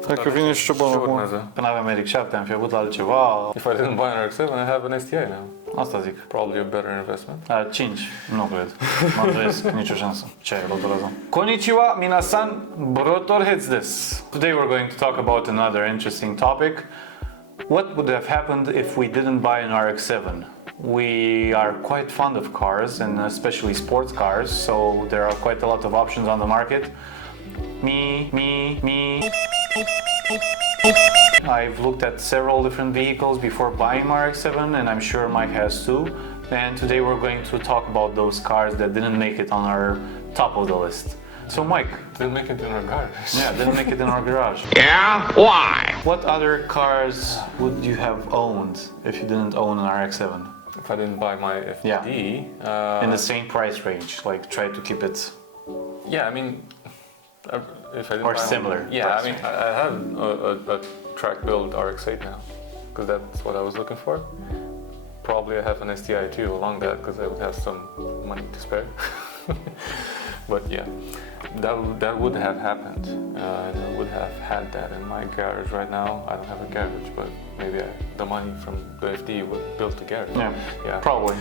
Cred că vine și ciobanul Ce acum. urmează? Când aveam RX-7 am fi avut altceva. If I didn't buy an RX-7, I have an STI now. Asta zic. Probably a better investment. 5, nu cred. Mă îndoiesc, nicio șansă. Ce ai rotorază? Konnichiwa, minasan, Brotorheads this. Today we're going to talk about another interesting topic. What would have happened if we didn't buy an RX-7? We are quite fond of cars, and especially sports cars, so there are quite a lot of options on the market. Me. I've looked at several different vehicles before buying my RX-7, and I'm sure Mike has too. And today we're going to talk about those cars that didn't make it on our top of the list. So Mike, Didn't make it in our garage. yeah, didn't make it in our garage. Yeah? Why? What other cars would you have owned if you didn't own an RX-7? If I didn't buy my FTD, In the same price range, like try to keep it. yeah, I mean, if I didn't Or buy similar one, yeah, I price mean, I have a track build RX-8 now, because that's what I was looking for. Probably I have an STI too along that, because I would have some money to spare. But yeah, that would have happened. I would have had that in my garage right now. I don't have a garage, but maybe the money from the FD would build the garage. Yeah, probably.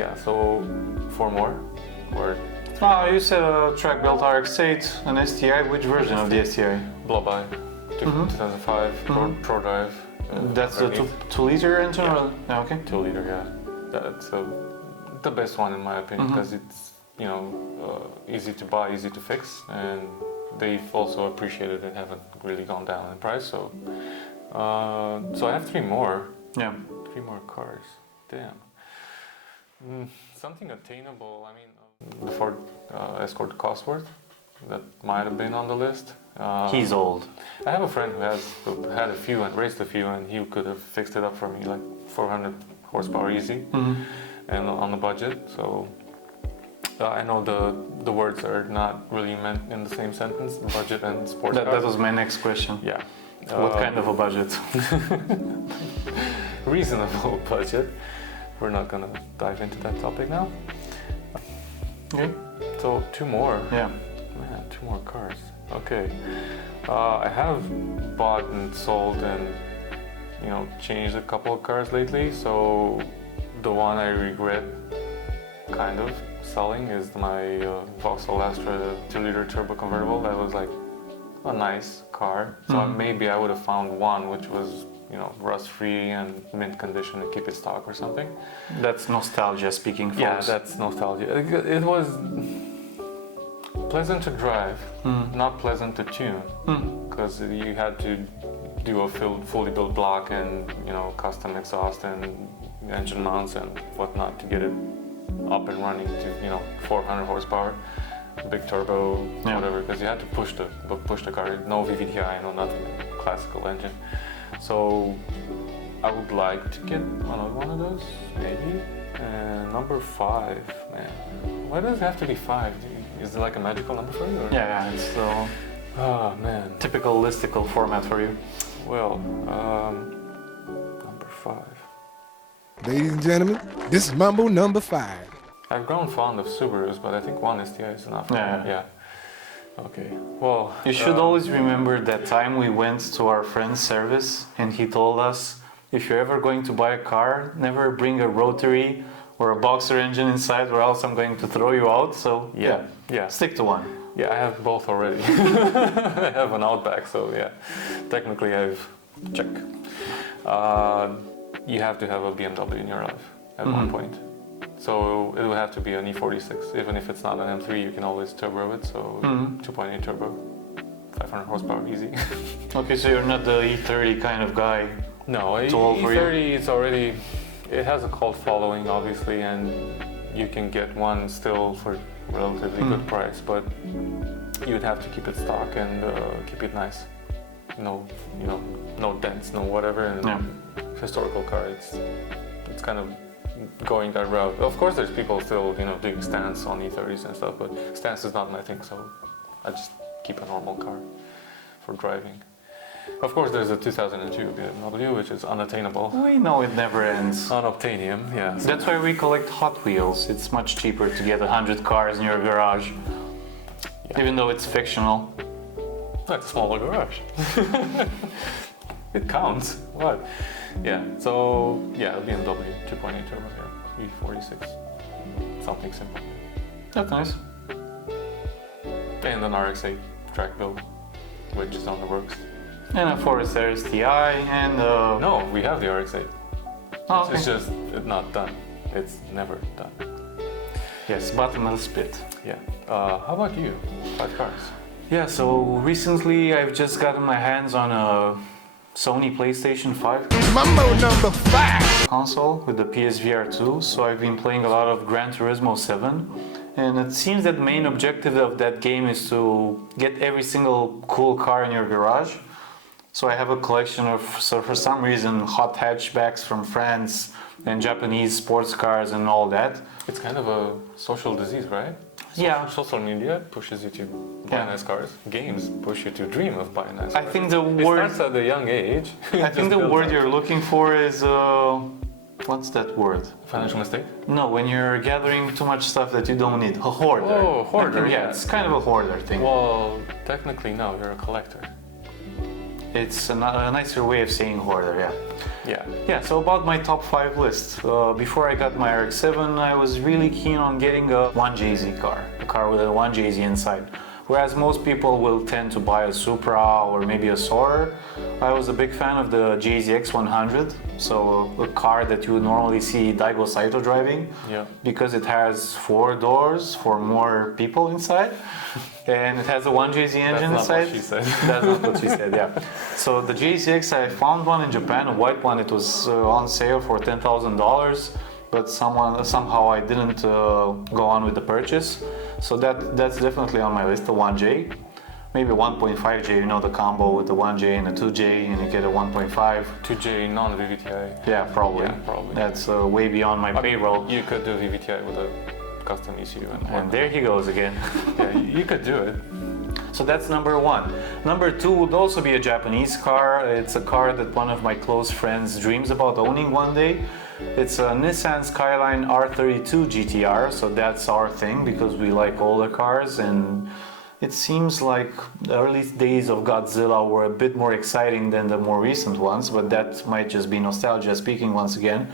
Yeah, so 4 more, or You said a track built RX-8, an STI. Which version of the STI? blow-by, 2005 Pro Drive. That's the underneath. 2-liter engine? Yeah. Or? Yeah, okay. 2 liter, yeah. That's the best one in my opinion, because it's easy to buy, easy to fix, and they've also appreciated it, haven't really gone down in price. So I have 3 more. Yeah. 3 more cars. Damn. Something attainable. I mean, the Ford Escort Cosworth, that might have been on the list. He's old. I have a friend who had a few and raced a few, and he could have fixed it up for me, like 400 horsepower easy, and on the budget. So I know the words are not really meant in the same sentence, budget and sports car. That was my next question. Yeah. What kind of a budget? Reasonable budget. We're not gonna dive into that topic now. Okay. So 2 more. Yeah. Man, 2 more cars. Okay. I have bought and sold and changed a couple of cars lately. So the one I regret kind of selling is my Vauxhall Astra 2-liter turbo convertible. That was like a nice car. So maybe I would have found one which was rust-free and mint condition and keep it stock or something. That's nostalgia speaking, folks. Yeah, that's nostalgia. It was pleasant to drive, not pleasant to tune, because you had to do a fully built block and custom exhaust and engine mounts and whatnot to get it up and running to 400 horsepower, big turbo, whatever. Because you had to push the car. No VVTi, no nothing, classical engine. So I would like to get one of those, maybe. And number 5, man. Why does it have to be 5? Is it like a magical number for you? Or? Yeah, it's the Oh man. typical listicle format for you. Well, number 5. Ladies and gentlemen, this is Mambo number 5. I've grown fond of Subarus, but I think one STI is enough. Yeah. Okay. Well, You should always remember that time we went to our friend's service and he told us, if you're ever going to buy a car, never bring a Rotary or a boxer engine inside or else I'm going to throw you out. So yeah. stick to one. Yeah, I have both already. I have an Outback, so yeah. Technically, I've check. You have to have a BMW in your life at one point. So it would have to be an E46. Even if it's not an M3, you can always turbo it. So 2.8 turbo, 500 horsepower easy. Okay, so you're not the E30 kind of guy. No, Too old for you? E30 it has a cult following obviously, and you can get one still for relatively good price, but you'd have to keep it stock and keep it nice. No dents, no whatever, and historical car. It's kind of going that route. Of course, there's people still doing stance on E30s and stuff, but stance is not my thing, so I just keep a normal car for driving. Of course, there's a 2002 BMW, which is unattainable. We know it never ends. Unobtainium, yeah. So That's why we collect Hot Wheels. It's much cheaper to get 100 cars in your garage, even though it's fictional. No, it's a smaller garage. It counts. What? Yeah. So yeah, a BMW 2.8 turbo here, E46, something simple. That's nice. And an RX-8 track build, which is on the works. And a Forester STI and No, we have the RX-8. Oh, okay. It's just not done. It's never done. Yes, bottomless pit. Yeah. How about you? 5 cars. Yeah, so recently I've just gotten my hands on a Sony PlayStation 5 Mambo number 5. console with the PSVR 2, so I've been playing a lot of Gran Turismo 7, and it seems that the main objective of that game is to get every single cool car in your garage. So I have a collection of, so for some reason, hot hatchbacks from France and Japanese sports cars and all that. It's kind of a social disease, right? Yeah. Social media pushes you to buy Yeah. nice cars. Games push you to dream of buying nice I cars. think the It word starts at a young age. I think the word you're looking for is what's that word? Financial mistake? No, when you're gathering too much stuff that you don't need. A hoarder. Oh, hoarder, Yeah, yeah. it's kind of a hoarder thing. Well, technically no, you're a collector. It's a nicer way of saying hoarder, yeah. Yeah. Yeah, so about my top 5 list. Before I got my RX-7, I was really keen on getting a 1JZ car, a car with a 1JZ inside. Whereas most people will tend to buy a Supra or maybe a Soarer, I was a big fan of the JZX 100, so a car that you would normally see Daigo Saito driving, Yeah. because it has 4 doors for more people inside, and it has a 1JZ engine That's not inside. what she said. That's not what she said, yeah. So the JZX, I found one in Japan, a white one. It was on sale for $10,000, but somehow I didn't go on with the purchase. So that's definitely on my list, the 1J. Maybe 1.5J, you know, the combo with the 1J and the 2J, and you get a 1.5. 2J non-VVTi. Yeah, probably. Yeah, probably. That's way beyond my payroll. You could do VVTi with a custom ECU and And there he goes again. yeah, you could do it. So that's number 1. Number 2 would also be a Japanese car. It's a car that one of my close friends dreams about owning one day. It's a Nissan Skyline R32 GTR, so that's our thing because we like older cars, and it seems like the early days of Godzilla were a bit more exciting than the more recent ones, but that might just be nostalgia speaking once again.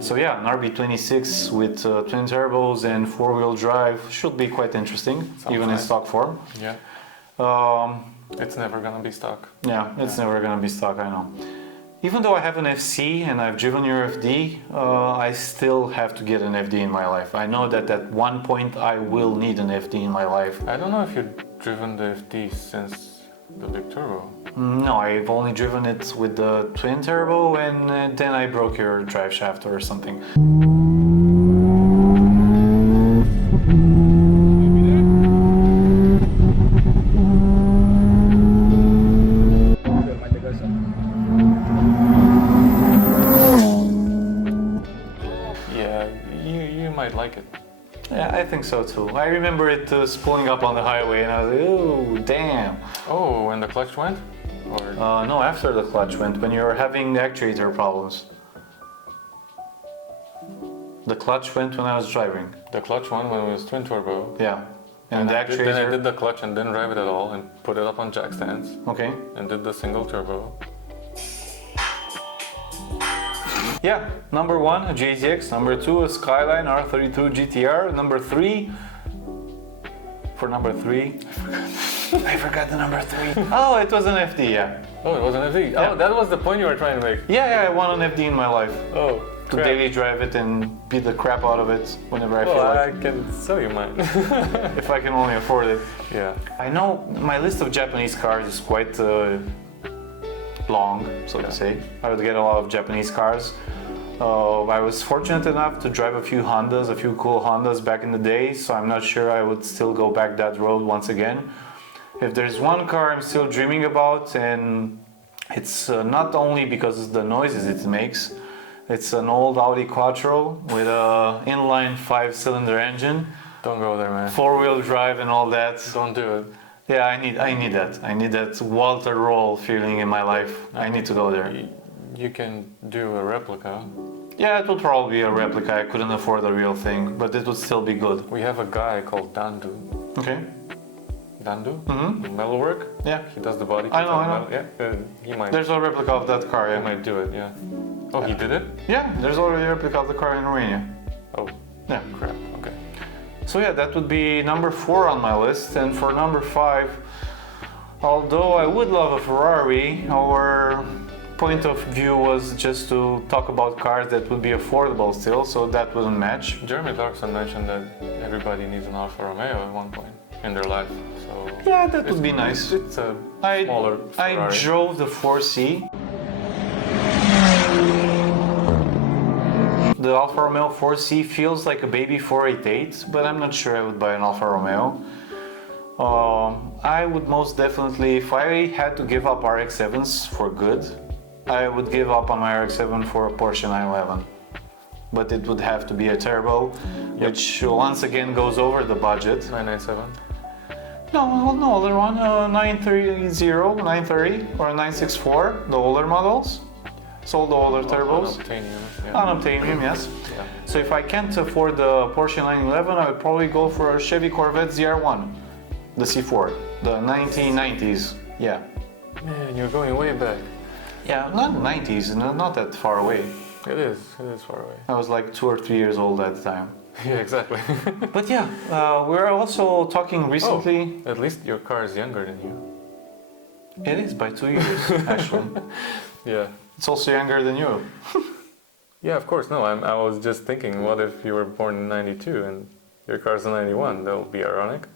So yeah, an RB26 with twin turbos and 4-wheel drive should be quite interesting, even in nice. stock form. Yeah. It's never gonna be stock. Yeah, it's never gonna be stock, I know. Even though I have an FC and I've driven your FD, I still have to get an FD in my life. I know that at one point I will need an FD in my life. I don't know if you've driven the FD since the big turbo. No, I've only driven it with the twin turbo, and then I broke your drive shaft or something. Yeah, you might like it. Yeah, I think so too. I remember it spooling up on the highway and I was like, oh, damn. Oh, when the clutch went? Or No, after the clutch went, when you were having actuator problems. The clutch went when I was driving. the clutch went when it was twin turbo. Yeah. And the then I actuator... did the clutch and didn't drive it at all and put it up on jack stands Okay. and did the single turbo. Yeah, number 1, a JZX. Number 2, a Skyline R32 GTR. Number 3... For number 3... I forgot the number 3. Oh, it was an FD, yeah. Oh, it was an FD. Yeah. Oh, that was the point you were trying to make. Yeah, I want an FD in my life. Oh, To crap. daily drive it and beat the crap out of it whenever I feel Well, like. I can sell you mine. If I can only afford it. Yeah. I know my list of Japanese cars is quite long, so Yeah. to say. I would get a lot of Japanese cars. I was fortunate enough to drive a few Hondas, a few cool Hondas back in the day, so I'm not sure I would still go back that road once again. If there's one car I'm still dreaming about, and it's not only because of the noises it makes, it's an old Audi Quattro with a inline 5-cylinder engine, Don't go there, man. 4-wheel drive and all that. Don't do it. Yeah, I need that. I need that Walter Roll feeling in my life. I need to go there. You can do a replica. Yeah, it would probably be a replica. I couldn't afford a real thing, but it would still be good. We have a guy called Dandu. Okay. Dandu, metal work. Yeah. He does the body. I know. Yeah, he might. There's a replica of that car, He yeah. might do it. Yeah. Oh, he did it. Yeah, there's already a replica of the car in Romania. Oh, Yeah. crap. Okay. So yeah, that would be number 4 on my list. And for number 5, although I would love a Ferrari, our point of view was just to talk about cars that would be affordable still, so that wouldn't match. Jeremy Clarkson mentioned that everybody needs an Alfa Romeo at one point in their life. So Yeah, that would be nice. It's a smaller I Ferrari. drove the 4C. The Alfa Romeo 4C feels like a baby 488, but I'm not sure I would buy an Alfa Romeo. I would most definitely, if I had to give up RX-7s for good, I would give up on my RX-7 for a Porsche 911. But it would have to be a turbo, which once again goes over the budget. 997. No, older one, 930, 930 or 964, the older models. So the older turbos. Unobtainium. Yeah. Unobtainium, yes. Yeah. So if I can't afford the Porsche 911, I would probably go for a Chevy Corvette ZR1, the C4, the 1990s. Yeah. Man, you're going way back. Yeah, not 90s, not that far away. It is far away. I was like 2 or 3 years old at the time. Yeah, exactly. But yeah, we're also talking recently. At least your car is younger than you. It is by 2 years, actually. Yeah. It's also younger than you. Yeah, of course. No, I was just thinking, what if you were born in 92 and your car's a 91? That would be ironic.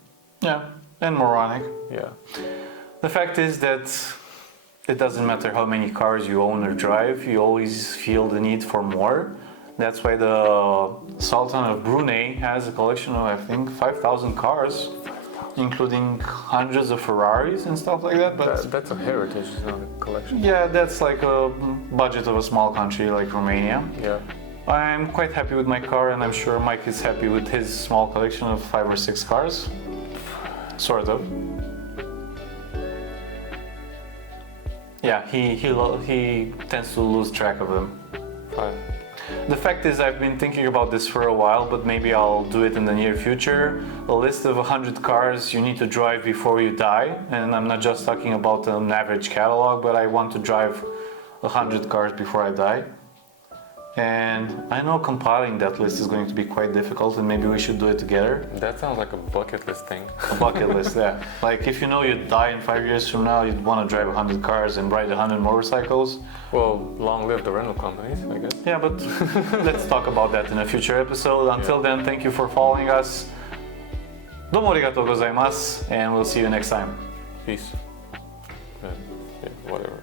Yeah, and moronic. Yeah. The fact is that it doesn't matter how many cars you own or drive, you always feel the need for more. That's why the Sultan of Brunei has a collection of, I think, 5,000 cars, including hundreds of Ferraris and stuff like that. But That's a heritage, it's not a collection. yeah, that's like a budget of a small country like Romania. Yeah. I'm quite happy with my car, and I'm sure Mike is happy with his small collection of 5 or 6 cars. Sort of. Yeah, he tends to lose track of them. 5. The fact is, I've been thinking about this for a while, but maybe I'll do it in the near future. A list of 100 cars you need to drive before you die, and I'm not just talking about an average catalog, but I want to drive 100 cars before I die. And I know compiling that list is going to be quite difficult, and maybe we should do it together. That sounds like a bucket list thing. A bucket list, yeah. Like if you know you'd die in 5 years from now, you'd want to drive 100 cars and ride 100 motorcycles. Well, long live the rental companies, I guess. Yeah, but let's talk about that in a future episode. Until then, thank you for following us. Domo arigatou gozaimasu, and we'll see you next time. Peace. Yeah, whatever.